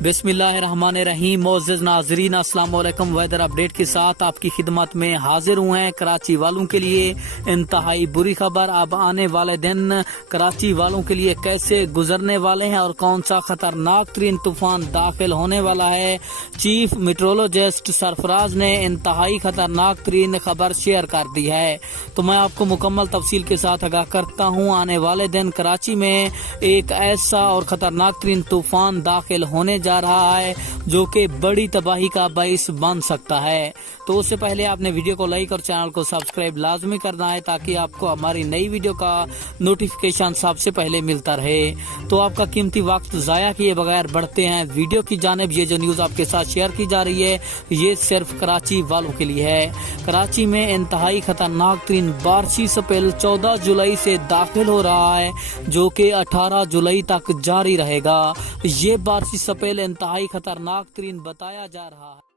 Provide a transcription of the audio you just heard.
बिस्मिल्लाहिर्रहमानिर्रहीम। मोअज़्ज़िज़ नाज़रीन, अस्सलाम वालेकुम। वेदर अपडेट के साथ आपकी खिदमत में हाजिर हुए हैं। कराची वालों के लिए इंतहाई बुरी खबर। अब आने वाले दिन कराची वालों के लिए कैसे गुजरने वाले हैं और कौन सा खतरनाक तरीन तूफान दाखिल होने वाला है, चीफ मेट्रोलॉजिस्ट सरफराज ने इंतहाई खतरनाक तरीन खबर शेयर कर दी है। तो मैं आपको मुकम्मल तफसील के साथ आगाह करता हूँ। आने वाले दिन कराची में एक ऐसा और खतरनाक तरीन तूफान दाखिल होने जा रहा है जो कि बड़ी तबाही का बाइस बन सकता है। तो उससे पहले आपने वीडियो को लाइक और चैनल को सब्सक्राइब लाजमी करना है ताकि आपको हमारी नई वीडियो का नोटिफिकेशन सबसे पहले मिलता रहे। तो आपका कीमती वक्त जाया किए बगैर बढ़ते हैं वीडियो की जानिब। ये जो न्यूज़ आपके साथ शेयर की जा रही है ये सिर्फ कराची वालों के लिए है। कराची में इंतहाई खतरनाक तरीन बारिशी स्पेल 14 जुलाई से दाखिल हो रहा है जो कि 18 जुलाई तक जारी रहेगा। ये बारिशी स्पेल इंतहाई खतरनाक तरीन बताया जा रहा है।